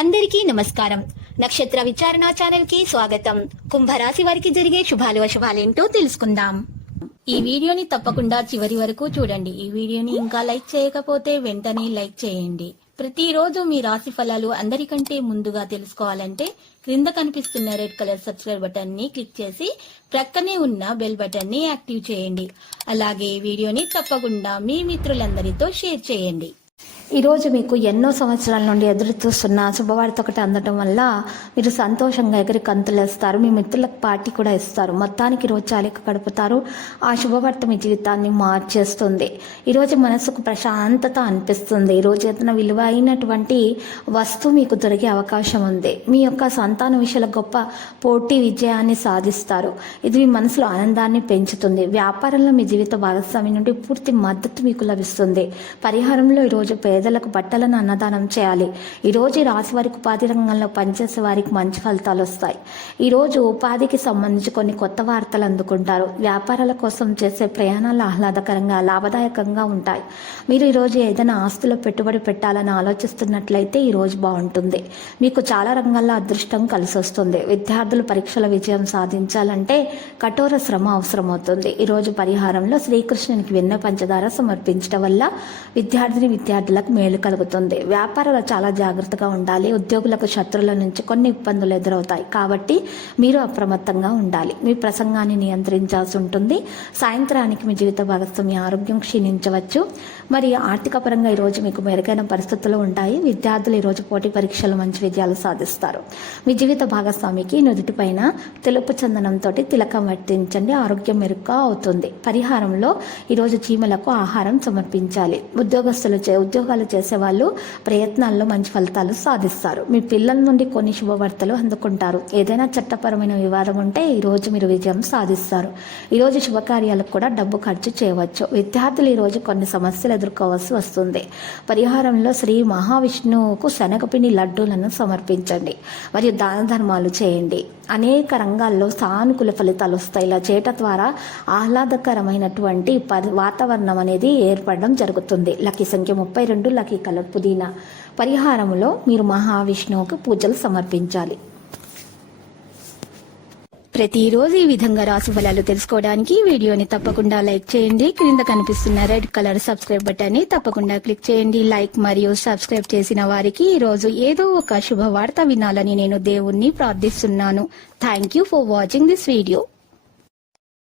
అందరికీ నమస్కారం. నక్షత్ర విచారణ ఛానల్ కి స్వాగతం. కుంభరాశి వారికి జరిగే శుభాలు అశుభాలేంటో తెలుసుకుందాం. ఈ వీడియోని తప్పకుండా చివరి వరకు చూడండి. ఈ వీడియోని ఇంకా లైక్ చేయకపోతే వెంటనే లైక్ చేయండి. ప్రతిరోజు మీ రాశి ఫలాలు అందరికంటే ముందుగా తెలుసుకోవాలంటే క్రింద కనిపిస్తున్న రెడ్ కలర్ సబ్స్క్రైబ్ బటన్ ని క్లిక్ చేసి ప్రక్కనే ఉన్న బెల్ బటన్ ని యాక్టివ్ చేయండి. అలాగే ఈ వీడియోని తప్పకుండా మీ మిత్రులందరితో షేర్ చేయండి. ఈరోజు మీకు ఎన్నో సంవత్సరాల నుండి ఎదురు చూస్తున్న శుభవార్త ఒకటి అందడం వల్ల మీరు సంతోషంగా ఎగిరి కంతులేస్తారు. మీ మిత్రులకు పార్టీ కూడా ఇస్తారు. మొత్తానికి రోజు చాలిక గడుపుతారు. ఆ శుభవార్త మీ జీవితాన్ని మార్చేస్తుంది. ఈరోజు మనసుకు ప్రశాంతత అనిపిస్తుంది. ఈరోజు ఏదైనా విలువైనటువంటి వస్తువు మీకు దొరికే అవకాశం ఉంది. మీ యొక్క సంతాన విషయాల గొప్ప పోటీ విజయాన్ని సాధిస్తారు. ఇది మీ మనసులో ఆనందాన్ని పెంచుతుంది. వ్యాపారంలో మీ జీవిత భాగస్వామి నుండి పూర్తి మద్దతు మీకు లభిస్తుంది. పరిహారంలో ఈరోజు పేదలకు బట్టలను అన్నదానం చేయాలి. ఈరోజు రాశి వారికి ఉపాధి రంగంలో పనిచేసే వారికి మంచి ఫలితాలు వస్తాయి. ఈరోజు ఉపాధికి సంబంధించి కొన్ని కొత్త వార్తలు అందుకుంటారు. వ్యాపారాల కోసం చేసే ప్రయాణాలు ఆహ్లాదకరంగా లాభదాయకంగా ఉంటాయి. మీరు ఈరోజు ఏదైనా ఆస్తులో పెట్టుబడి పెట్టాలని ఆలోచిస్తున్నట్లయితే ఈరోజు బాగుంటుంది. మీకు చాలా రంగాల్లో అదృష్టం కలిసి వస్తుంది. విద్యార్థులు పరీక్షల విజయం సాధించాలంటే కఠోర శ్రమ అవసరమవుతుంది. ఈరోజు పరిహారంలో శ్రీకృష్ణునికి వెన్న పంచదార సమర్పించడం వల్ల విద్యార్థులకు మేలు కలుగుతుంది. వ్యాపారాలు చాలా జాగ్రత్తగా ఉండాలి. ఉద్యోగులకు శత్రువుల నుంచి కొన్ని ఇబ్బందులు ఎదురవుతాయి కాబట్టి మీరు అప్రమత్తంగా ఉండాలి. మీ ప్రసంగాన్ని నియంత్రించాల్సి ఉంటుంది. సాయంత్రానికి మీ జీవిత భాగస్వామి ఆరోగ్యం క్షీణించవచ్చు. మరి ఆర్థిక పరంగా ఈరోజు మీకు మెరుగైన పరిస్థితులు ఉంటాయి. విద్యార్థులు ఈరోజు పోటీ పరీక్షలు మంచి విజయాలు సాధిస్తారు. మీ జీవిత భాగస్వామికి నుదుటిపైన తెలుపు చందనంతో తిలకం వర్తించండి. ఆరోగ్యం మెరుగ్గా అవుతుంది. పరిహారంలో ఈరోజు చీమలకు ఆహారం సమర్పించాలి. ఉద్యోగాలు చేసే వాళ్ళు ప్రయత్నాల్లో మంచి ఫలితాలు సాధిస్తారు. మీ పిల్లల నుండి కొన్ని శుభవార్తలు అందుకుంటారు. ఏదైనా చట్టపరమైన వివాదం ఉంటే ఈరోజు మీరు విజయం సాధిస్తారు. ఈరోజు శుభకార్యాలకు కూడా డబ్బు ఖర్చు చేయవచ్చు. విద్యార్థులు ఈరోజు కొన్ని సమస్యలు ఎదుర్కోవాల్సి వస్తుంది. పరిహారంలో శ్రీ మహావిష్ణువుకు శనగపిండి లడ్డూలను సమర్పించండి. మరియు దాన ధర్మాలు చేయండి. అనేక రంగాల్లో సానుకూల ఫలితాలు వస్తాయి. ఇలా చేయటం ద్వారా ఆహ్లాదకరమైనటువంటి వాతావరణం అనేది ఏర్పడడం జరుగుతుంది. లక్కీ సంఖ్య 32, లక్కీ కలర్ పుదీనా. పరిహారంలో మీరు మహావిష్ణువుకు పూజలు సమర్పించాలి. ప్రతిరోజు ఈ విధంగా రాశి ఫలాలు తెలుసుకోవడానికి వీడియోని తప్పకుండా లైక్ చేయండి. క్రింద కనిపిస్తున్న రెడ్ కలర్ సబ్స్క్రైబ్ బటన్ ని తప్పకుండా క్లిక్ చేయండి. లైక్ మరియు సబ్స్క్రైబ్ చేసిన వారికి ఈ రోజు ఏదో ఒక శుభవార్త వినాలని నేను దేవుణ్ణి ప్రార్థిస్తున్నాను. Thank you for watching this video.